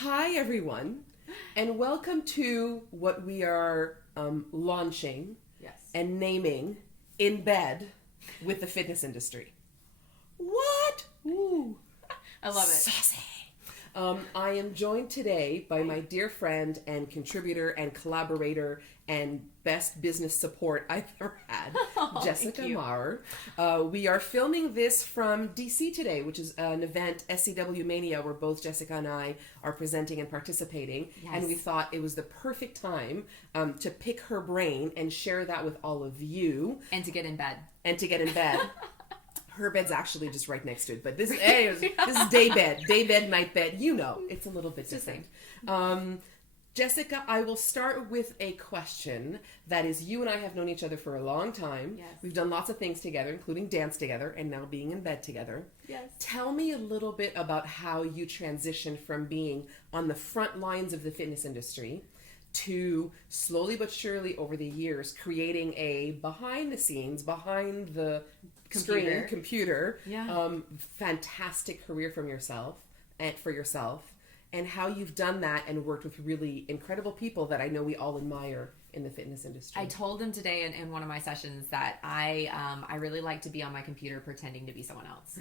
Hi, everyone, and welcome to what we are launching Yes. and naming In Bed with the Fitness Industry. What? Ooh. I love it. Saucy. I am joined today by my dear friend and contributor and collaborator and best business support I've ever had, Jessica Maurer. We are filming this from DC today, which is an event, SCW Mania, where both Jessica and I are presenting and participating. Yes. And we thought it was the perfect time to pick her brain and share that with all of you. And to get in bed. Her bed's actually just right next to it, but this is day bed, night bed. You know, it's a little bit different. Jessica, I will start with a question that is, you and I have known each other for a long time. Yes. We've done lots of things together, including dance together, and now being in bed together. Yes. Tell me a little bit about how you transitioned from being on the front lines of the fitness industry to slowly but surely over the years creating a behind the scenes, behind the computer, fantastic career for yourself, and how you've done that and worked with really incredible people that I know we all admire in the fitness industry. I told him today in one of my sessions that I really like to be on my computer pretending to be someone else.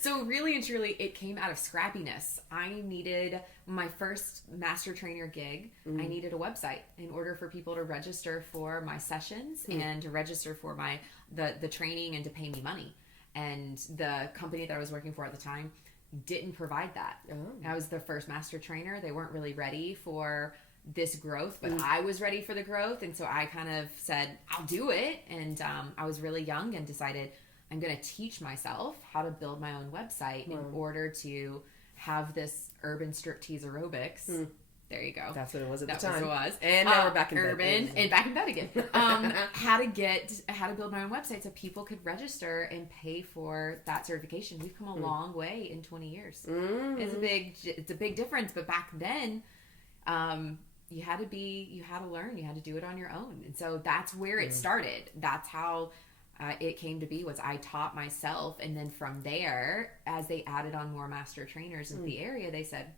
So really and truly, it came out of scrappiness. I needed my first master trainer gig. I needed a website in order for people to register for my sessions and to register for the training and to pay me money. And the company that I was working for at the time didn't provide that. I was the first master trainer. They weren't really ready for this growth, but I was ready for the growth. And so I kind of said, I'll do it. And I was really young and decided I'm going to teach myself how to build my own website in order to have this urban striptease aerobics. There you go. That's what it was at the That time. was. And now we're back in urban bed. and back in bed again. How to build my own website so people could register and pay for that certification. We've come a long way in 20 years. It's a big difference. But back then, you had to learn. You had to do it on your own. And so that's where it started. That's how it came to be, was I taught myself. And then from there, as they added on more master trainers in the area, they said,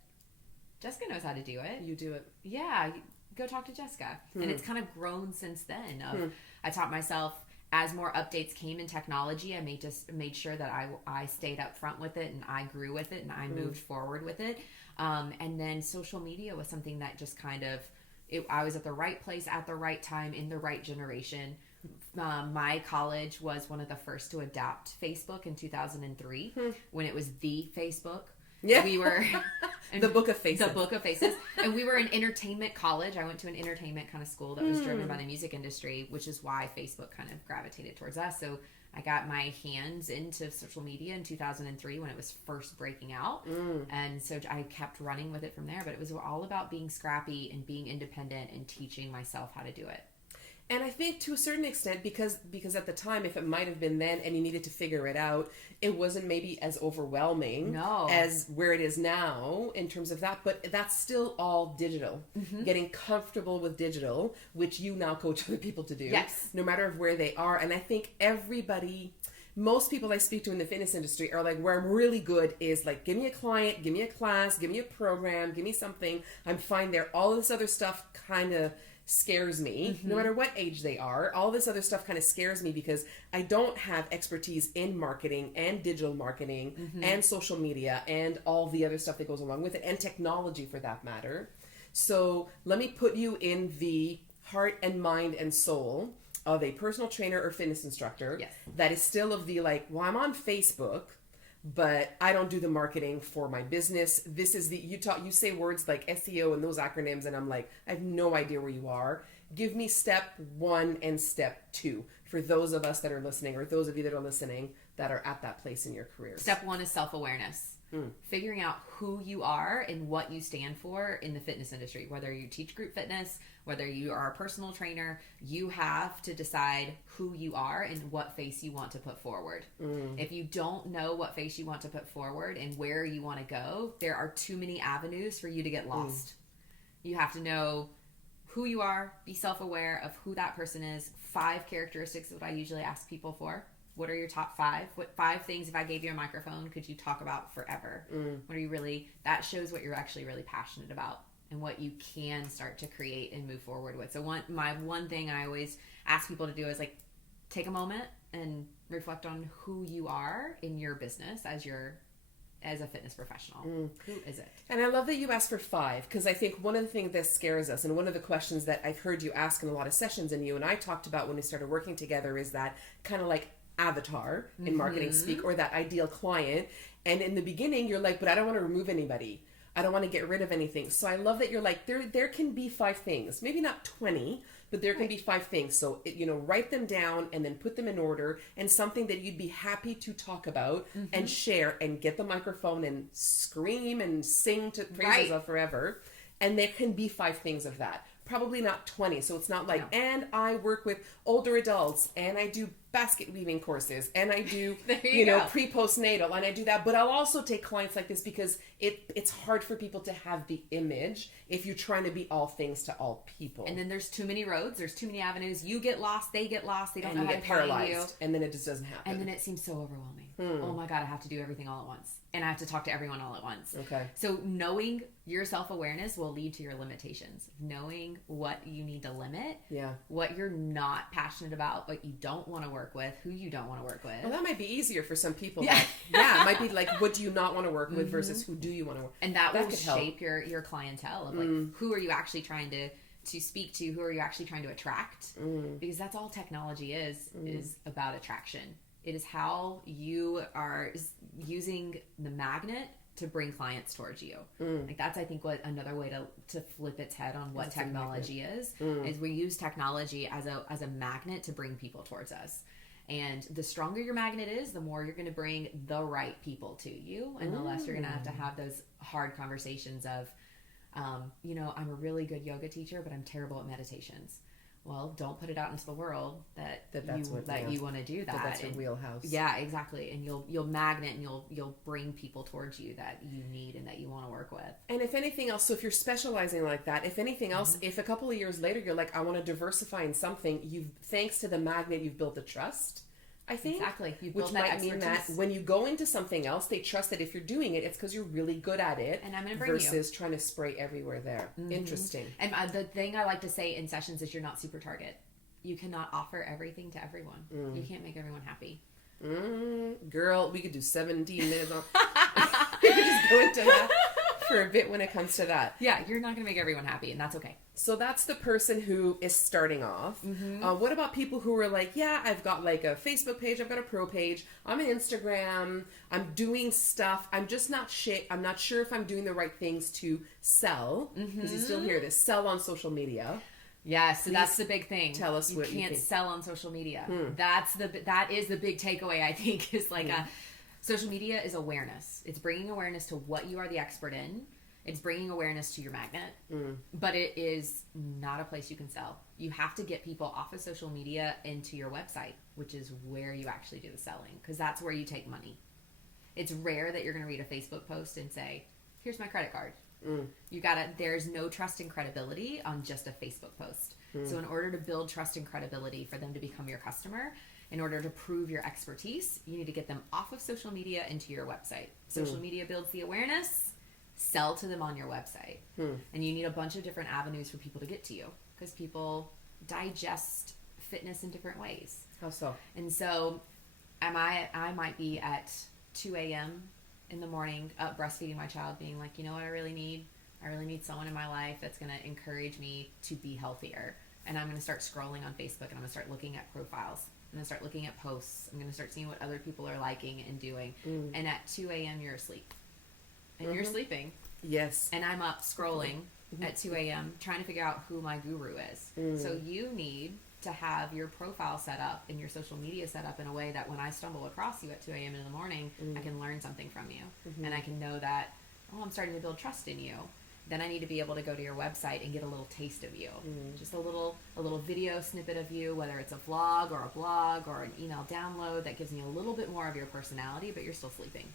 Jessica knows how to do it. You do it. Yeah, go talk to Jessica. And it's kind of grown since then. I taught myself as more updates came in technology. I made sure that I stayed up front with it and I grew with it and I moved forward with it. And then social media was something that just I was at the right place at the right time in the right generation. My college was one of the first to adopt Facebook in 2003 when it was the Facebook. Yeah. We were the Book of Faces. The Book of Faces. And we were an entertainment college. I went to an entertainment kind of school that was driven by the music industry, which is why Facebook kind of gravitated towards us. So I got my hands into social media in 2003 when it was first breaking out. And so I kept running with it from there. But it was all about being scrappy and being independent and teaching myself how to do it. And I think to a certain extent, because at the time, if it might have been then and you needed to figure it out, it wasn't maybe as overwhelming as where it is now in terms of that. But that's still all digital. Getting comfortable with digital, which you now coach other people to do. Yes. No matter where they are. And I think most people I speak to in the fitness industry are like, where I'm really good is like, give me a client, give me a class, give me a program, give me something. I'm fine there. All of this other stuff kind of scares me, no matter what age they are. All this other stuff kind of scares me because I don't have expertise in marketing and digital marketing and social media and all the other stuff that goes along with it, and technology for that matter. So let me put you in the heart and mind and soul of a personal trainer or fitness instructor that is still of the like, well, I'm on Facebook, but I don't do the marketing for my business. This is you say words like SEO and those acronyms, and I'm like, I have no idea where you are. Give me step 1 and step 2 for those of us that are listening, or those of you that are listening that are at that place in your careers. Step 1 is self-awareness. Figuring out who you are and what you stand for in the fitness industry. Whether you teach group fitness, whether you are a personal trainer, you have to decide who you are and what face you want to put forward. If you don't know what face you want to put forward and where you want to go, there are too many avenues for you to get lost. You have to know who you are, be self-aware of who that person is. 5 characteristics that I usually ask people for. What are your top 5? What 5 things, if I gave you a microphone, could you talk about forever? What are you really, that shows what you're actually really passionate about and what you can start to create and move forward with. So my one thing I always ask people to do is like, take a moment and reflect on who you are in your business as a fitness professional. Who is it? And I love that you asked for 5, because I think one of the things that scares us, and one of the questions that I've heard you ask in a lot of sessions, and you and I talked about when we started working together, is that kind of like avatar in marketing speak, or that ideal client. And in the beginning, you're like, but I don't want to remove anybody. I don't want to get rid of anything. So I love that you're like, there can be 5 things, maybe not 20, but there can be 5 things. So, write them down and then put them in order, and something that you'd be happy to talk about and share, and get the microphone and scream and sing to praises of forever. And there can be 5 things of that. Probably not 20. So it's not like, and I work with older adults, and I do basket weaving courses, and I do, pre-postnatal, and I do that. But I'll also take clients like this, because it's hard for people to have the image if you're trying to be all things to all people. And then there's too many roads, there's too many avenues. You get lost, they get lost, they don't and know you how get to paralyzed, find you. and then it just doesn't happen. And then it seems so overwhelming. Oh my God, I have to do everything all at once. And I have to talk to everyone all at once. Okay. So knowing your self-awareness will lead to your limitations. Knowing what you need to limit, what you're not passionate about, what you don't want to work with, who you don't want to work with. Well, that might be easier for some people. Yeah. It might be like, what do you not want to work with versus who do you want to work with? And that will shape your clientele of like, who are you actually trying to speak to, who are you actually trying to attract? Because that's all technology is about attraction. It is how you are using the magnet to bring clients towards you. Like that's, I think, what another way to flip its head on what technology is we use technology as a magnet to bring people towards us. And the stronger your magnet is, the more you're going to bring the right people to you, and the less you're going to have those hard conversations of, I'm a really good yoga teacher, but I'm terrible at meditations. Well, don't put it out into the world that you want to do that. That's your wheelhouse. Yeah, exactly. And you'll magnet, and you'll bring people towards you that you need and that you want to work with. And if anything else, so if you're specializing like that, if anything else, if a couple of years later you're like, I want to diversify in something, thanks to the magnet, you've built the trust. I think. Exactly. Which might mean that when you go into something else, they trust that if you're doing it, it's because you're really good at it. And I'm going to bring versus trying to spray everywhere there. Interesting. And the thing I like to say in sessions is, you're not super target. You cannot offer everything to everyone. You can't make everyone happy. Girl, we could do 17 minutes on. We could just go into that for a bit when it comes to that. Yeah, you're not going to make everyone happy, and that's okay. So that's the person who is starting off. What about people who are like, yeah, I've got like a Facebook page, I've got a pro page, I'm on Instagram, I'm doing stuff, I'm just not I'm not sure if I'm doing the right things to sell, because you still hear this, sell on social media. Yes, so that's the big thing. Tell us what you can't think. Sell on social media. That is the big takeaway, I think, is like social media is awareness. It's bringing awareness to what you are the expert in. It's bringing awareness to your magnet, but it is not a place you can sell. You have to get people off of social media into your website, which is where you actually do the selling, because that's where you take money. It's rare that you're going to read a Facebook post and say, here's my credit card. There's no trust and credibility on just a Facebook post. So in order to build trust and credibility for them to become your customer, in order to prove your expertise, you need to get them off of social media into your website. Social media builds the awareness. Sell to them on your website. And you need a bunch of different avenues for people to get to you, because people digest fitness in different ways. How so? And so I might be at 2 a.m. in the morning up breastfeeding my child, being like, you know what I really need? I really need someone in my life that's going to encourage me to be healthier. And I'm going to start scrolling on Facebook, and I'm going to start looking at profiles. I'm going to start looking at posts. I'm going to start seeing what other people are liking and doing. And at 2 a.m. you're asleep. And you're sleeping. Yes. And I'm up scrolling at 2 a.m. trying to figure out who my guru is. So you need to have your profile set up and your social media set up in a way that when I stumble across you at 2 a.m. in the morning, I can learn something from you. And I can know that, I'm starting to build trust in you. Then I need to be able to go to your website and get a little taste of you. Just a little video snippet of you, whether it's a vlog or a blog or an email download that gives me a little bit more of your personality, but you're still sleeping.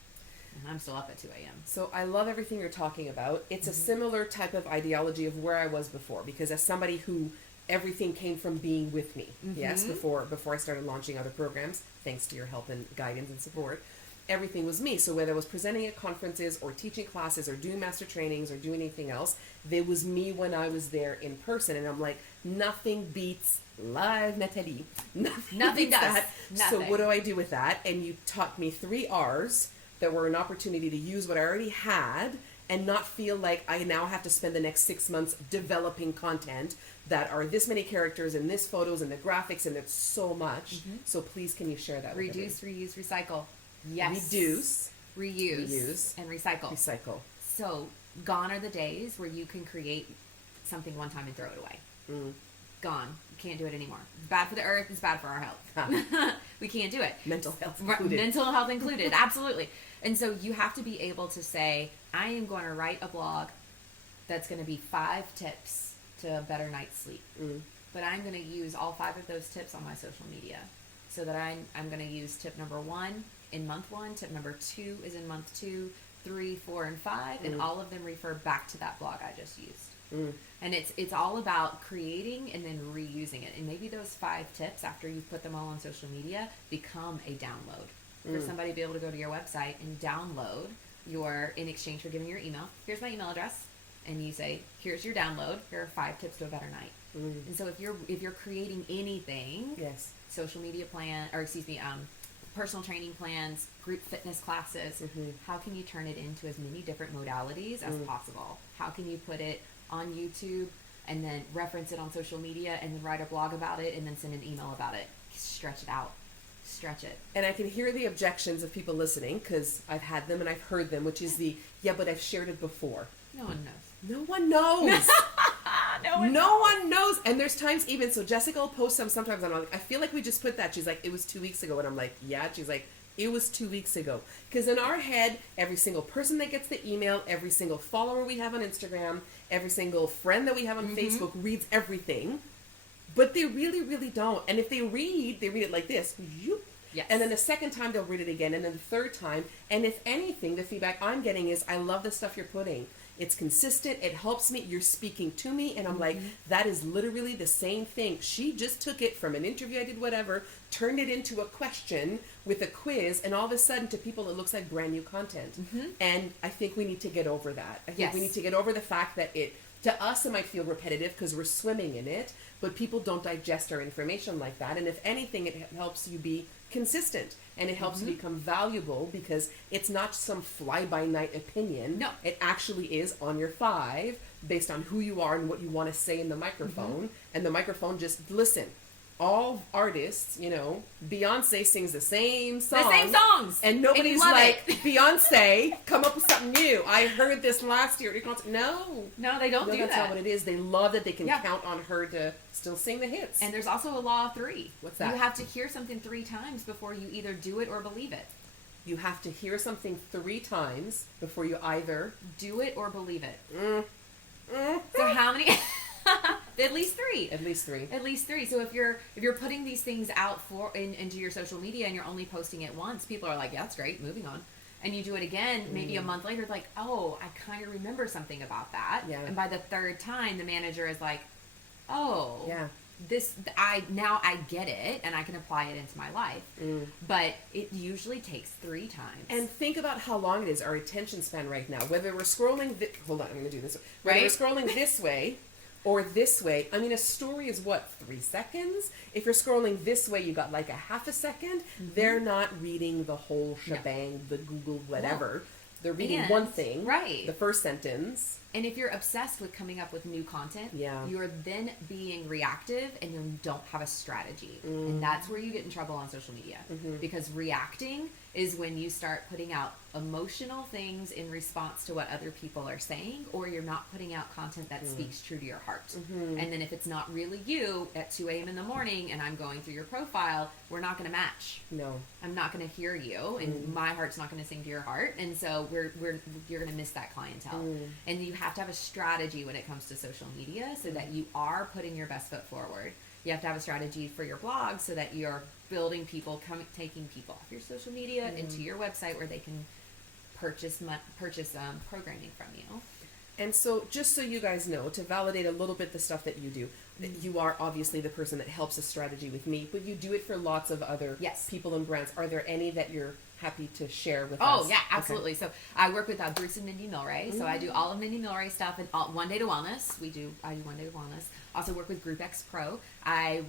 And I'm still up at 2 a.m. So I love everything you're talking about. It's a similar type of ideology of where I was before, because as somebody who everything came from being with me. Yes, before I started launching other programs, thanks to your help and guidance and support. Everything was me. So whether I was presenting at conferences or teaching classes or doing master trainings or doing anything else, there was me when I was there in person. And I'm like, nothing beats live, Nathalie. Nothing does. that. Nothing. So what do I do with that? And you taught me 3 R's that were an opportunity to use what I already had and not feel like I now have to spend the next 6 months developing content that are this many characters and this photos and the graphics, and it's so much. So please, can you share that with Reduce, reuse, recycle. Yes. Reduce, reuse, and recycle. recycle. So gone are the days where you can create something one time and throw it away. Gone. You can't do it anymore. It's bad for the earth. It's bad for our health. We can't do it. Mental health included. Mental health included. Absolutely. And so you have to be able to say, I am going to write a blog that's going to be 5 tips to a better night's sleep. But I'm going to use all 5 of those tips on my social media. So that I'm going to use tip number 1 in month 1, tip number 2 is in month 2, 3, 4, and 5, and all of them refer back to that blog I just used. And it's all about creating and then reusing it. And maybe those 5 tips, after you put them all on social media, become a download. For somebody to be able to go to your website and download in exchange for giving your email. Here's my email address. And you say, here's your download. Here are 5 tips to a better night. And so if you're creating anything, Yes. social media personal training plans, group fitness classes, how can you turn it into as many different modalities as possible? How can you put it on YouTube and then reference it on social media and then write a blog about it and then send an email about it? Stretch it out. Stretch it. And I can hear the objections of people listening, because I've had them and I've heard them, which is but I've shared it before. No one knows. No one knows. No one knows. And there's times even, so Jessica will post some sometimes, and I'm like, I feel like we just put that. She's like, it was 2 weeks ago. And I'm like, yeah. She's like, it was 2 weeks ago. Because in our head, every single person that gets the email, every single follower we have on Instagram, every single friend that we have on Facebook reads everything. But they really, really don't. And if they read it like this. Yes. And then the second time they'll read it again. And then the third time. And if anything, the feedback I'm getting is, I love the stuff you're putting. It's consistent. It helps me. You're speaking to me. And I'm like, that is literally the same thing. She just took it from an interview I did, whatever, turned it into a question with a quiz. And all of a sudden, to people, it looks like brand new content. And I think we need to get over that. I think we need to get over the fact that to us, it might feel repetitive because we're swimming in it. But people don't digest our information like that. And if anything, it helps you be consistent. And it helps you become valuable, because it's not some fly-by-night opinion. No. It actually is on your 5 based on who you are and what you want to say in the microphone. And the microphone just, listen, all artists, Beyonce sings the same song. The same songs. And nobody's and like, Beyonce, come up with something new. I heard this last year at your concert. No. No, they don't do that's that. not what it is. They love that they can count on her to still sing the hits. And there's also a law of 3. What's that? You have to hear something 3 times before you either do it or believe it. You have to hear something 3 times before you either do it or believe it. So how many? At least 3. At least 3. At least 3. So if you're putting these things out into your social media and you're only posting it once, people are like, yeah, that's great, moving on. And you do it again, maybe a month later, like, oh, I kind of remember something about that. Yeah. And by the 3rd time, the manager is like, oh, yeah, now I get it and I can apply it into my life. But it usually takes 3 times. And think about how long it is, our attention span right now. Whether we're scrolling, hold on, I'm going to do this. Whether we're scrolling this way or this way. I mean, a story is what, 3 seconds? If you're scrolling this way, you got like a half a second. They're not reading the whole shebang, the Google whatever. They're reading one thing, right? The first sentence. And if you're obsessed with coming up with new content, you're then being reactive and you don't have a strategy. And that's where you get in trouble on social media. Because reacting is when you start putting out emotional things in response to what other people are saying, or you're not putting out content that speaks true to your heart. And then if it's not really you at 2 a.m. in the morning and I'm going through your profile, we're not going to match. No. I'm not going to hear you, and my heart's not going to sing to your heart. And so you're going to miss that clientele. And you have to have a strategy when it comes to social media so that you are putting your best foot forward. You have to have a strategy for your blog so that you're building people, taking people off your social media into your website where they can purchase programming from you. And so just so you guys know, to validate a little bit the stuff that you do, you are obviously the person that helps a strategy with me, but you do it for lots of other people and brands. Are there any that you're happy to share with us? Oh, yeah, absolutely. Okay. So I work with Bruce and Mindy Maurer. So I do all of Mindy Maurer stuff and One Day to Wellness. I do One Day to Wellness. Also work with Group X Pro. I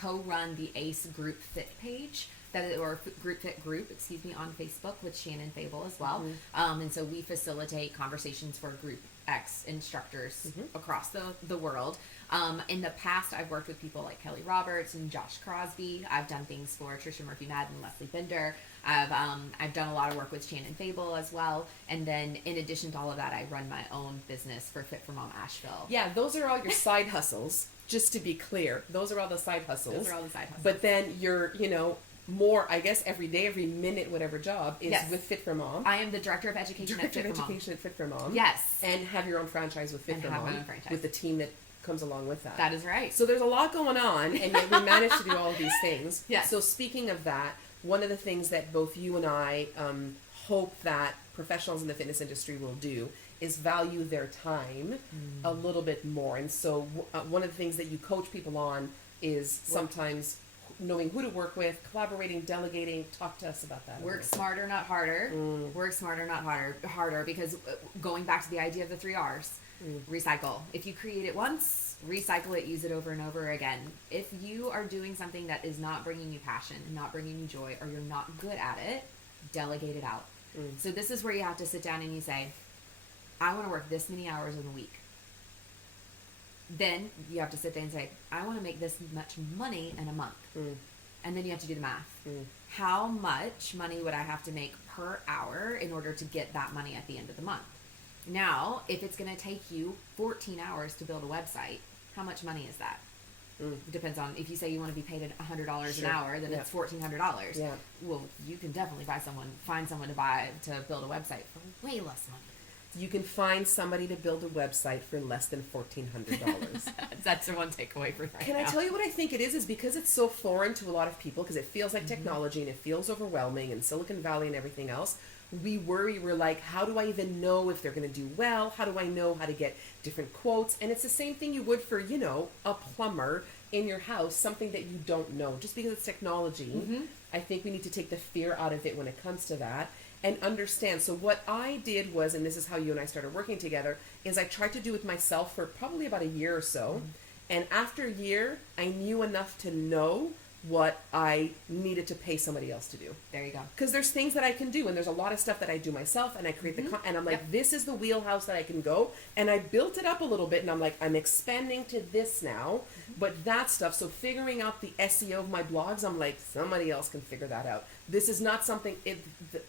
co-run the ACE Group Fit page. Group Fit group, on Facebook with Shannon Fable as well. And so we facilitate conversations for Group X instructors across the world. In the past, I've worked with people like Kelly Roberts and Josh Crosby. I've done things for Trisha Murphy-Madden and Leslie Binder. I've done a lot of work with Shannon Fable as well. And then in addition to all of that, I run my own business for Fit for Mom Asheville. Yeah, those are all your side hustles, just to be clear. Those are all the side hustles. Those are all the side hustles. But then you're, more, I guess, every day, every minute, whatever job is with Fit for Mom. I am the Director of Education at Fit for Mom. Yes. And have your own franchise with Fit for Mom. With the team that comes along with that. That is right. So there's a lot going on, and yet we managed to do all of these things. Yes. So speaking of that, one of the things that both you and I hope that professionals in the fitness industry will do is value their time a little bit more. And so one of the things that you coach people on is sometimes knowing who to work with, collaborating, delegating. Talk to us about that. Work smarter, not harder. Work smarter, not harder. Because going back to the idea of the 3 R's, recycle. If you create it once, recycle it, use it over and over again. If you are doing something that is not bringing you passion, not bringing you joy, or you're not good at it, delegate it out. So this is where you have to sit down and you say, I want to work this many hours in a week. Then you have to sit there and say, I want to make this much money in a month. And then you have to do the math. How much money would I have to make per hour in order to get that money at the end of the month? Now, if it's going to take you 14 hours to build a website, how much money is that? It depends on, if you say you want to be paid $100 an hour, then it's $1,400. Yeah. Well, you can definitely find someone to build a website for way less money. You can find somebody to build a website for less than $1,400. That's the one takeaway for right now. Can I tell you what I think it is because it's so foreign to a lot of people, because it feels like technology and it feels overwhelming, and Silicon Valley and everything else. We worry, we're like, how do I even know if they're going to do well? How do I know how to get different quotes? And it's the same thing you would for, a plumber in your house, something that you don't know. Just because it's technology, I think we need to take the fear out of it when it comes to that. And understand. So what I did was, and this is how you and I started working together, is I tried to do it myself for probably about a year or so. And after a year, I knew enough to know what I needed to pay somebody else to do. There you go. Because there's things that I can do, and there's a lot of stuff that I do myself, and I create and I'm like, this is the wheelhouse that I can go. And I built it up a little bit, and I'm like, I'm expanding to this now. But that stuff, so figuring out the SEO of my blogs, I'm like, somebody else can figure that out. This is not something,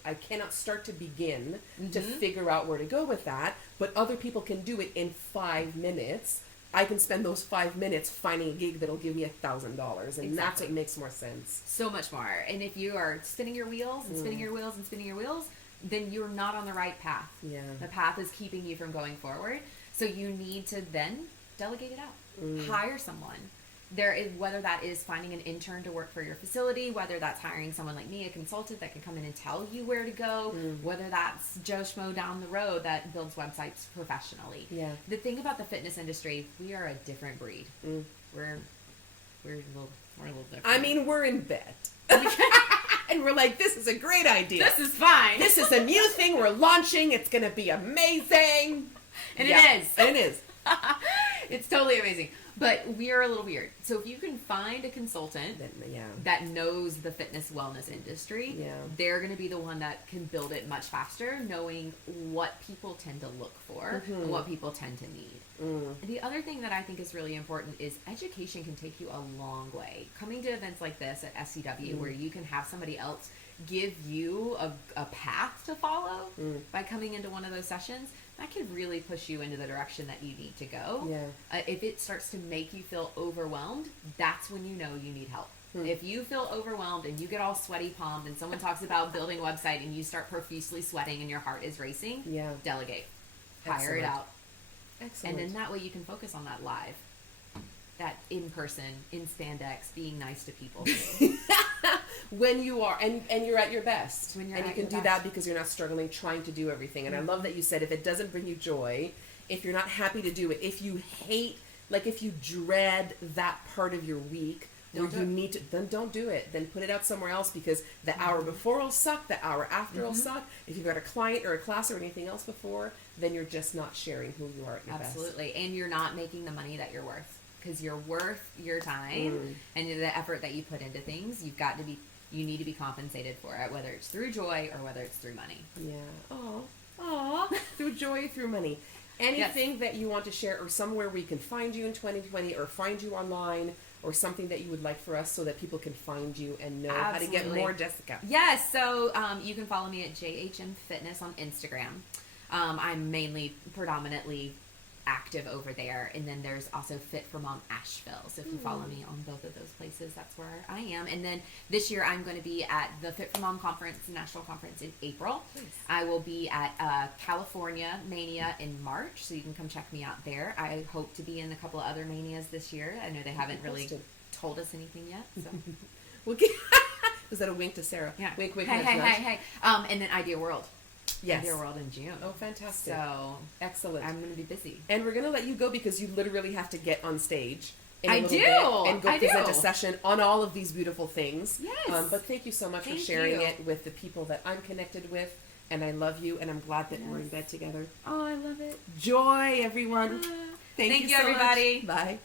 I cannot start to begin to figure out where to go with that, but other people can do it in 5 minutes. I can spend those 5 minutes finding a gig that'll give me $1,000, and that's what makes more sense. So much more. And if you are spinning your wheels and spinning your wheels and spinning your wheels, then you're not on the right path. Yeah. The path is keeping you from going forward. So you need to then delegate it out. Hire someone. Whether that is finding an intern to work for your facility, whether that's hiring someone like me, a consultant that can come in and tell you where to go, whether that's Joe Schmo down the road that builds websites professionally. Yeah. The thing about the fitness industry, we are a different breed. We're a little different. I mean, we're in bed. And we're like, this is a great idea. This is fine. This is a new thing we're launching. It's going to be amazing. And it is. And it is. It's totally amazing. But we are a little weird. So if you can find a consultant that knows the fitness wellness industry, they're going to be the one that can build it much faster, knowing what people tend to look for and what people tend to need. The other thing that I think is really important is education can take you a long way. Coming to events like this at SCW, where you can have somebody else give you a path to follow by coming into one of those sessions, that could really push you into the direction that you need to go. If it starts to make you feel overwhelmed, that's when you know you need help. If you feel overwhelmed and you get all sweaty palmed and someone talks about building a website and you start profusely sweating and your heart is racing, delegate. Hire it out. Excellent. And then that way you can focus on that live, that in person, in spandex, being nice to people. When you are, and you're at your best. When you're and at you can your do best. that because you're not struggling trying to do everything. And I love that you said if it doesn't bring you joy, if you're not happy to do it, if you hate, like if you dread that part of your week, where you need to, then don't do it. Then put it out somewhere else, because the hour before will suck, the hour after will suck. If you've got a client or a class or anything else before, then you're just not sharing who you are at your Absolutely. And you're not making the money that you're worth, because you're worth your time and the effort that you put into things. You need to be compensated for it, whether it's through joy or whether it's through money. Yeah. Aw. Through joy, through money. Anything that you want to share, or somewhere we can find you in 2020, or find you online, or something that you would like for us so that people can find you and know how to get more Jessica? Yes, so you can follow me at JHM Fitness on Instagram. I'm predominantly active over there, and then there's also Fit for Mom Asheville. So if you follow me on both of those places, that's where I am. And then this year I'm going to be at the Fit for Mom conference, the national conference, in April. Nice. I will be at California Mania in March, so you can come check me out there. I hope to be in a couple of other manias this year. I know they haven't really told us anything yet, so was that a wink to Sarah? Yeah. Wink, hey. And then Idea World. Yes. Idea World in June. Oh, fantastic. So excellent. I'm going to be busy. And we're going to let you go, because you literally have to get on stage and go present a session on all of these beautiful things. Yes. But thank you so much for sharing it with the people that I'm connected with. And I love you, and I'm glad that we're in bed together. Oh, I love it. Joy, everyone. Thank you, so everybody. Much. Bye.